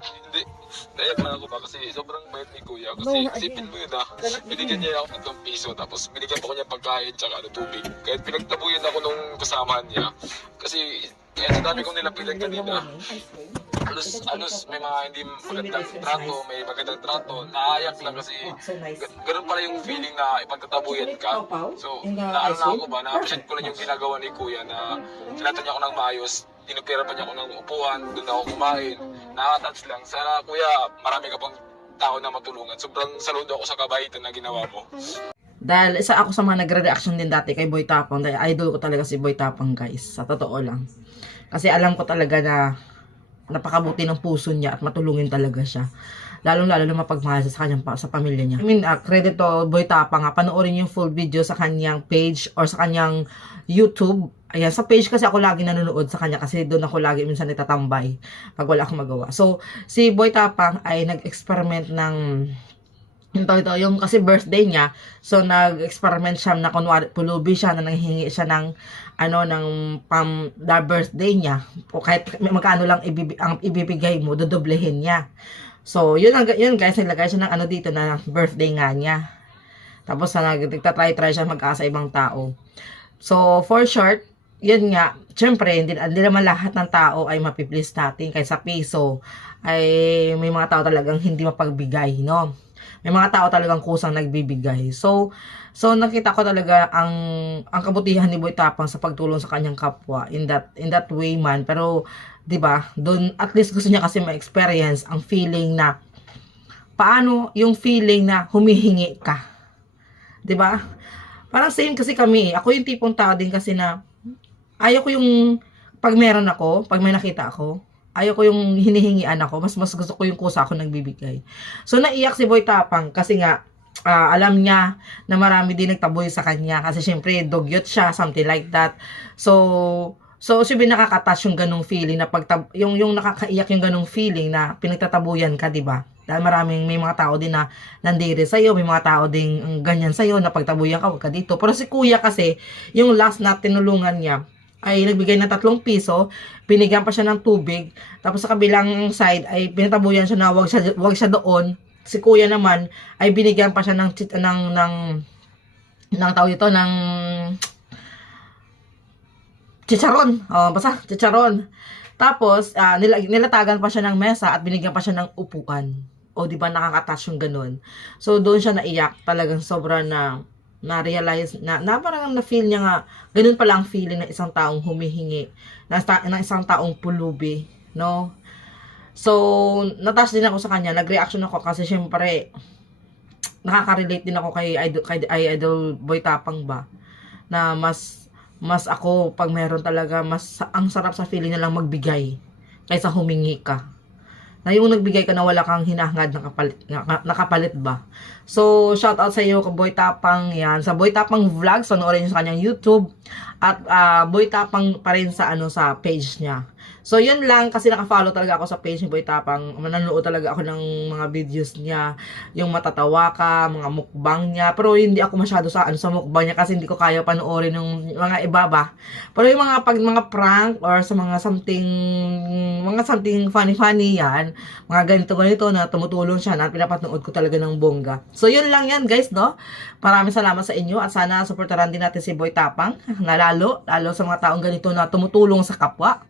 Hindi. Naiyak na ako ba? Kasi sobrang bait ni kuya. Kasi No, isipin mo yun ah. Binigyan niya ako ng 2 piso tapos binigyan pa ko niya pagkain tsaka ano, tubig. Kahit pinagtabuyan ako nung kasamahan niya. Kasi kahit sa dami kong nilapitan kanina, halos, halos may mga hindi magandang trato, may magandang trato, naayak lang kasi ga- ganun pala yung feeling na ipagtatabuyan ka. So, naano na ako ba, na-appreciate ko lang yung ginagawa ni kuya na tinatan niya ako ng maayos, tinupira pa niya ako ng upuan, doon ako kumain, nakaka-touch lang. Sana kuya, marami ka pang tao na matulungan. Sobrang saludo ako sa kabaitan na ginawa mo. Dahil isa ako sa mga nagre-reaction din dati kay Boy Tapang. Dahil idol ko talaga si Boy Tapang guys. Sa totoo lang. Kasi alam ko talaga na napakabuti ng puso niya at matulungin talaga siya. Lalong-lalo na mapagmahal sa kanyang sa pamilya niya. I mean, uh, credit to Boy Tapang. ha. Panoorin yung full video sa kanyang page or sa kanyang YouTube. Ayan, sa page kasi ako lagi nanonood sa kanya kasi doon ako lagi minsan nagtatambay pag wala akong magawa. So, si Boy Tapang ay nag-experiment ng yung to, ito, yung kasi birthday niya, so nag-experiment siya na kunwari pulubi siya na nanghingi siya ng ano ng pam the birthday niya o kahit magkano lang ibibi, ang ibibigay mo dodoblehin niya. So, yun ang yun guys, naglagay siya ng ano dito na birthday nga niya. Tapos sa nagtitry try siya mag-asa ibang tao. So, for short, yun nga, syempre, hindi, hindi naman lahat ng tao ay mapiplease natin. Kaysa piso, ay may mga tao talagang hindi mapagbigay, no? May mga tao talagang kusang nagbibigay. So, so nakita ko talaga ang ang kabutihan ni Boy Tapang sa pagtulong sa kanyang kapwa in that in that way man. Pero 'di ba? Doon at least gusto niya kasi ma-experience ang feeling na paano yung feeling na humihingi ka. 'Di ba? Parang same kasi kami. eh. Ako yung tipong tao din kasi na ayaw ko yung pag meron ako, pag may nakita ako, ayaw ko yung hinihingian ako. Mas mas gusto ko yung kusa ako nagbibigay. So naiyak si Boy Tapang kasi nga ah, alam niya na marami din nagtaboy sa kanya kasi syempre dugyot siya, something like that. So So, syempre nakaka-touch yung ganong feeling na pag yung yung nakakaiyak yung ganong feeling na pinagtatabuyan ka, 'di ba? Dahil maraming may mga tao din na nandiri sa iyo, may mga tao ang ganyan sa iyo na pagtabuyan ka, wag ka dito. Pero si Kuya kasi, yung last na tinulungan niya, ay nagbigay ng tatlong piso, binigyan pa siya ng tubig, tapos sa kabilang side ay pinatabuyan siya na wag siya, wag siya doon. Si kuya naman ay binigyan pa siya ng ng ng ng tao ito ng chicharon. Oh, basta chicharon. Tapos ah, nila, nilatagan pa siya ng mesa at binigyan pa siya ng upuan. O di ba nakaka-touch yung ganun. So doon siya naiyak, talagang sobra na na-realize na, na parang na-feel niya nga, ganun pala ang feeling ng isang taong humihingi, ng, sta- ng isang taong pulubi, no? So, natas din ako sa kanya, nag-reaction ako kasi syempre, nakaka-relate din ako kay Idol, kay ay Idol Boy Tapang ba, na mas, mas ako, pag meron talaga, mas, ang sarap sa feeling na lang magbigay, kaysa humingi ka na yung nagbigay ka na wala kang hinahangad na kapalit, na, nakapalit ba. So, shout out sa iyo, Boy Tapang, yan. Sa Boy Tapang Vlogs, panoorin niyo sa kanyang YouTube. At ah, Boy Tapang pa rin sa, ano, sa page niya. So, yun lang, kasi nakafollow talaga ako sa page ni Boy Tapang. Nanonood talaga ako ng mga videos niya. Yung matatawa ka, mga mukbang niya. Pero hindi ako masyado sa, ano, sa mukbang niya kasi hindi ko kaya panoorin ng mga iba ba. Pero yung mga pag mga prank or sa mga something mga something funny-funny yan, mga ganito ganito na tumutulong siya na pinapanood ko talaga ng bongga. So yun lang yan guys, no? Maraming salamat sa inyo at sana supportaran din natin si Boy Tapang lalo, lalo sa mga taong ganito na tumutulong sa kapwa.